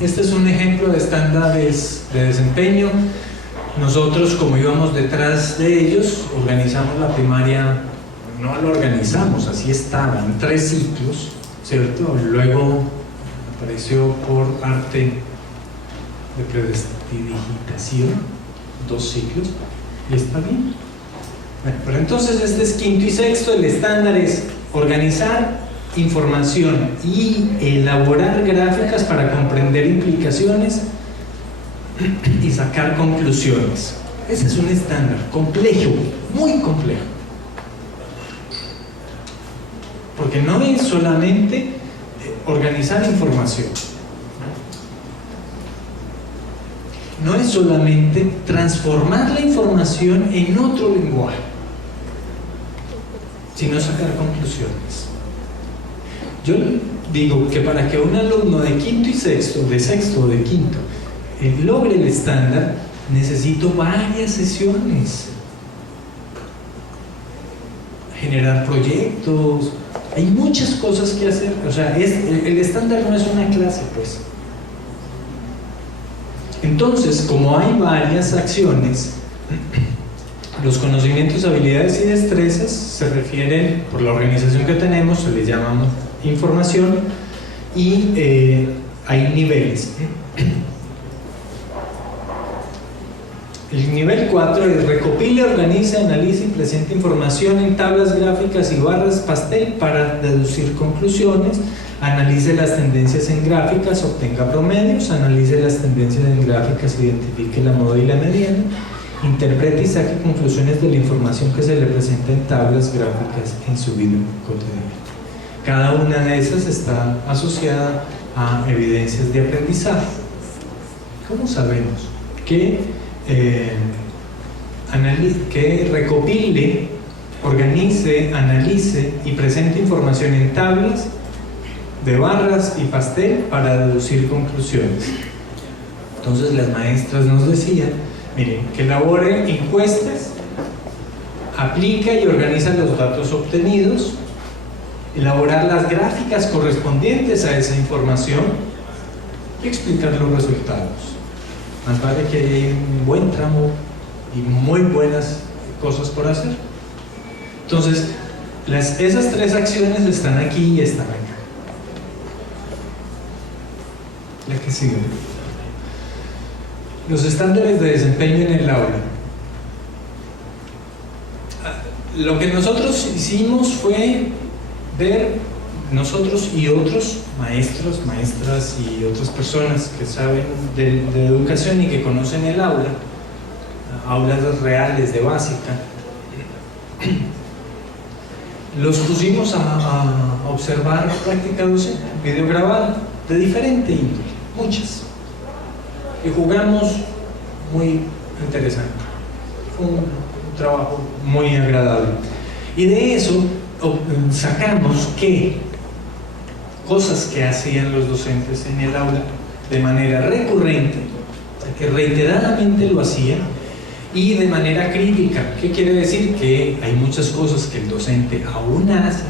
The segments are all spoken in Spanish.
Este es un ejemplo de estándares de desempeño. Nosotros, como íbamos detrás de ellos, organizamos la primaria, no lo organizamos, así estaba, en 3 ciclos, ¿cierto? Luego apareció por arte de prestidigitación 2 ciclos, y está bien. Bueno, pero entonces este es quinto y sexto. El estándar es organizar información y elaborar gráficas para comprender implicaciones y sacar conclusiones. Ese es un estándar complejo, muy complejo, porque no es solamente organizar información, no es solamente transformar la información en otro lenguaje, sino sacar conclusiones. Yo digo que para que un alumno de quinto y sexto, de sexto o de quinto, logre el estándar, necesito varias sesiones, generar proyectos, hay muchas cosas que hacer. O sea, el estándar no es una clase, pues. Entonces, como hay varias acciones, los conocimientos, habilidades y destrezas se refieren, por la organización que tenemos, se les llama información, y hay niveles. El nivel 4 es recopile, organice, analice y presente información en tablas gráficas y barras pastel para deducir conclusiones, analice las tendencias en gráficas, obtenga promedios, analice las tendencias en gráficas, identifique la moda y la mediana, interprete y saque conclusiones de la información que se le presenta en tablas gráficas en su vida cotidiana. Cada una de esas está asociada a evidencias de aprendizaje. ¿Cómo sabemos que recopile, organice, analice y presente información en tablas de barras y pastel para deducir conclusiones? Entonces las maestras nos decían, miren, que elabore encuestas, aplica y organiza los datos obtenidos, elaborar las gráficas correspondientes a esa información y explicar los resultados. Más vale que hay un buen tramo y muy buenas cosas por hacer. Entonces, esas 3 acciones están aquí y están acá. La que sigue. Los estándares de desempeño en el aula. Lo que nosotros hicimos fue ver, nosotros y otros maestros, maestras y otras personas que saben de educación y que conocen el aula, aulas reales de básica, los pusimos a observar práctica docente, video grabado, de diferente índole, muchas, y jugamos muy interesante. Fue un trabajo muy agradable, y de eso sacamos que cosas que hacían los docentes en el aula de manera recurrente, o sea, que reiteradamente lo hacían, y de manera crítica. ¿Qué quiere decir? Que hay muchas cosas que el docente aún hace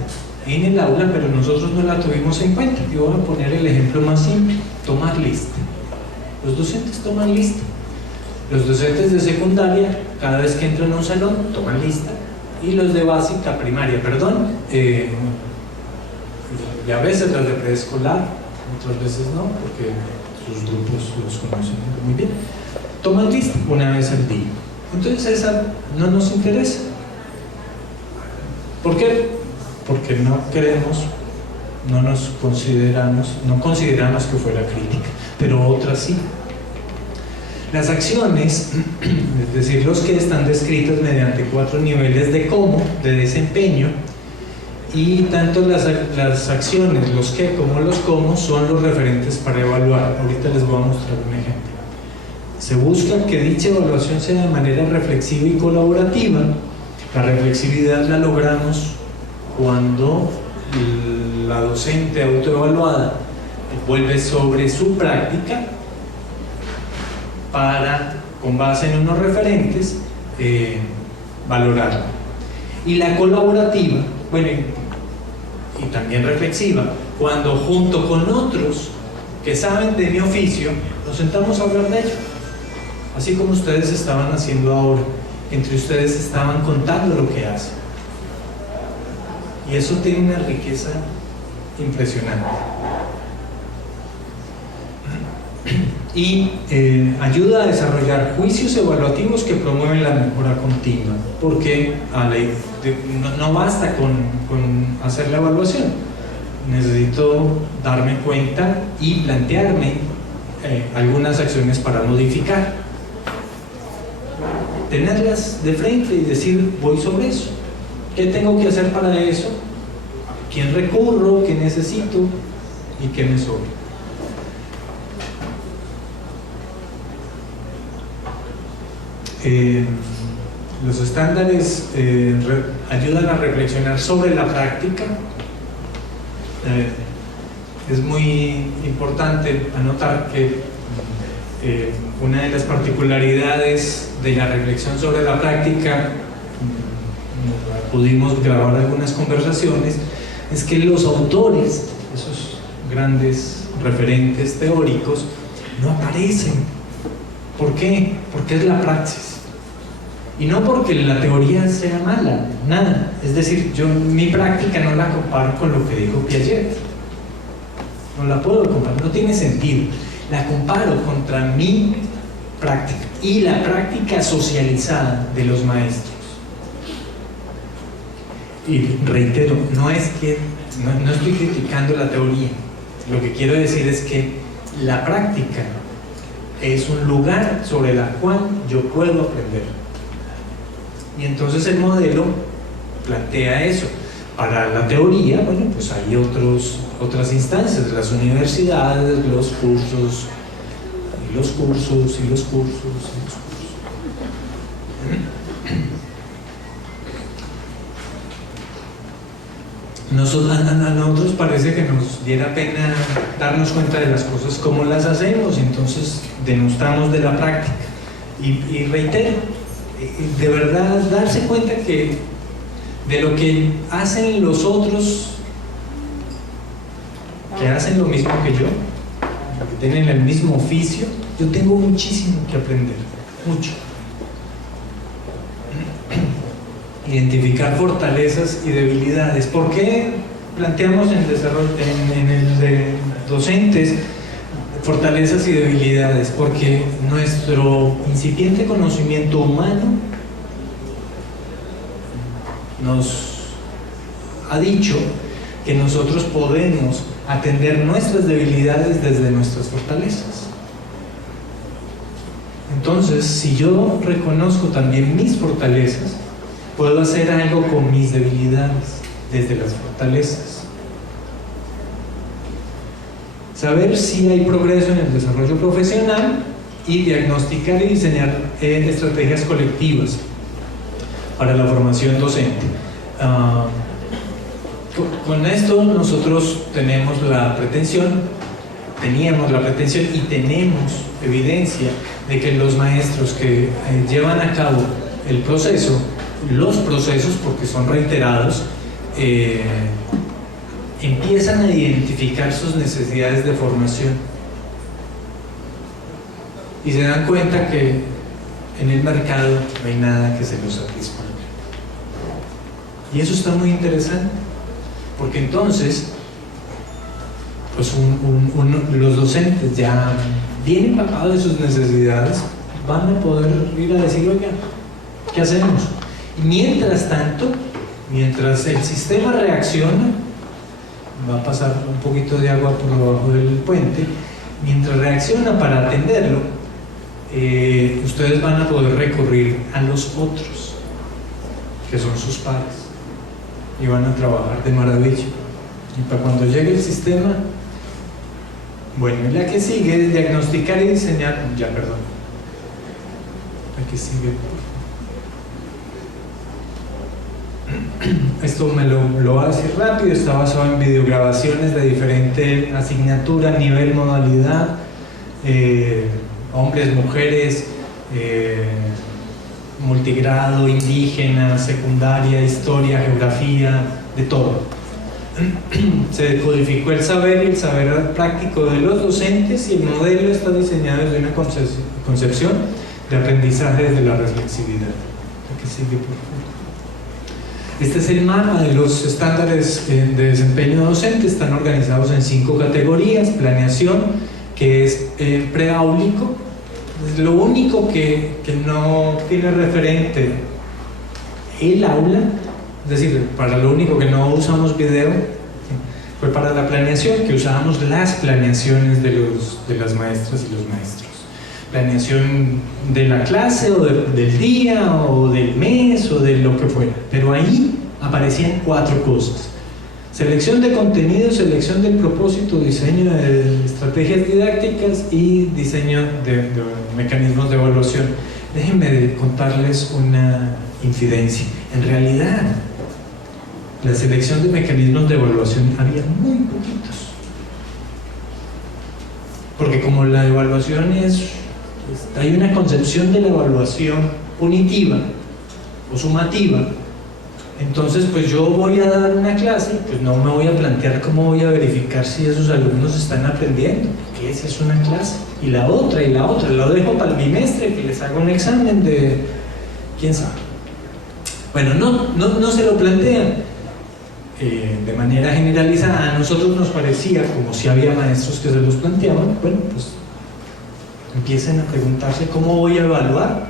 en el aula, pero nosotros no la tuvimos en cuenta. Yo voy a poner el ejemplo más simple: tomar lista. Los docentes toman lista. Los docentes de secundaria, cada vez que entran a un salón, toman lista, y los de básica, primaria, perdón, y a veces los de preescolar, otras veces no, porque sus grupos los conocen muy bien, toman lista una vez al día. Entonces esa no nos interesa. ¿Por qué? Porque no queremos, no consideramos que fuera crítica, pero otras sí. Las acciones, es decir, los que están descritos mediante 4 niveles de cómo, de desempeño, y tanto las acciones, los qué como los cómo, son los referentes para evaluar. Ahorita les voy a mostrar un ejemplo. Se busca que dicha evaluación sea de manera reflexiva y colaborativa. La reflexividad la logramos cuando la docente autoevaluada vuelve sobre su práctica para, con base en unos referentes, valorarla. Y la colaborativa, bueno, y también reflexiva, cuando junto con otros que saben de mi oficio, nos sentamos a hablar de ello. Así como ustedes estaban haciendo ahora, entre ustedes estaban contando lo que hacen. Y eso tiene una riqueza impresionante. Y ayuda a desarrollar juicios evaluativos que promueven la mejora continua, porque no basta con hacer la evaluación, necesito darme cuenta y plantearme algunas acciones para modificar, tenerlas de frente y decir, voy sobre eso, ¿qué tengo que hacer para eso? ¿A quién recurro? ¿Qué necesito? ¿Y qué me sobra? Los estándares ayudan a reflexionar sobre la práctica. Es muy importante anotar que una de las particularidades de la reflexión sobre la práctica, pudimos grabar algunas conversaciones, es que los autores, esos grandes referentes teóricos, no aparecen. ¿Por qué? Porque es la praxis. Y no porque la teoría sea mala, nada. Es decir, yo mi práctica no la comparo con lo que dijo Piaget. No la puedo comparar, no tiene sentido. La comparo contra mi práctica y la práctica socializada de los maestros. Y reitero, no estoy criticando la teoría. Lo que quiero decir es que la práctica es un lugar sobre el cual yo puedo aprender. Y entonces el modelo plantea eso. Para la teoría, bueno, pues hay otras instancias, las universidades, los cursos, y los cursos, y los cursos, y los cursos. A nosotros parece que nos diera pena darnos cuenta de las cosas como las hacemos, y entonces denostamos de la práctica. Y reitero, de verdad darse cuenta que de lo que hacen los otros, que hacen lo mismo que yo, que tienen el mismo oficio, yo tengo muchísimo que aprender, mucho. Identificar fortalezas y debilidades. ¿Por qué planteamos en el de docentes fortalezas y debilidades? Porque nuestro incipiente conocimiento humano nos ha dicho que nosotros podemos atender nuestras debilidades desde nuestras fortalezas. Entonces, si yo reconozco también mis fortalezas, puedo hacer algo con mis debilidades desde las fortalezas. Saber si hay progreso en el desarrollo profesional y diagnosticar y diseñar estrategias colectivas para la formación docente. Con esto nosotros teníamos la pretensión y tenemos evidencia de que los maestros que llevan a cabo los procesos, porque son reiterados, empiezan a identificar sus necesidades de formación y se dan cuenta que en el mercado no hay nada que se los satisfaga. Y eso está muy interesante, porque entonces pues los docentes ya bien empapados de sus necesidades van a poder ir a decir, oiga, ¿qué hacemos? Y mientras tanto, mientras el sistema reacciona, va a pasar un poquito de agua por debajo del puente, mientras reacciona para atenderlo, ustedes van a poder recurrir a los otros, que son sus pares, y van a trabajar de maravilla. Y para cuando llegue el sistema, bueno, y la que sigue es diagnosticar y diseñar, la que sigue. Esto me lo voy a decir rápido. Está basado en videograbaciones de diferente asignatura, nivel, modalidad, hombres, mujeres, multigrado, indígena, secundaria, historia, geografía, de todo. se codificó el saber y el saber práctico de los docentes, y el modelo está diseñado desde una concepción de aprendizaje desde la reflexividad. ¿Qué sigue, por favor? Este es el mapa de los estándares de desempeño docente. Están organizados en 5 categorías. Planeación, que es preáulico. Es lo único que no tiene referente el aula, es decir, para lo único que no usamos video fue para la planeación, que usábamos las planeaciones de las maestras y los maestros. Planeación de la clase o del día o del mes o de lo que fuera, pero ahí aparecían 4 cosas: selección de contenido, selección del propósito, diseño de estrategias didácticas y diseño de mecanismos de evaluación. Déjenme contarles una infidencia. En realidad, la selección de mecanismos de evaluación había muy poquitos, porque como la evaluación hay una concepción de la evaluación punitiva o sumativa, entonces pues yo voy a dar una clase, pues no me voy a plantear cómo voy a verificar si esos alumnos están aprendiendo, porque esa es una clase, y la otra, lo dejo para el bimestre, que les haga un examen de quién sabe. Bueno, no se lo plantean de manera generalizada. A nosotros nos parecía, como si había maestros que se los planteaban, bueno, pues empiecen a preguntarse cómo voy a evaluar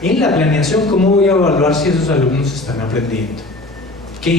en la planeación, cómo voy a evaluar si esos alumnos están aprendiendo. ¿Qué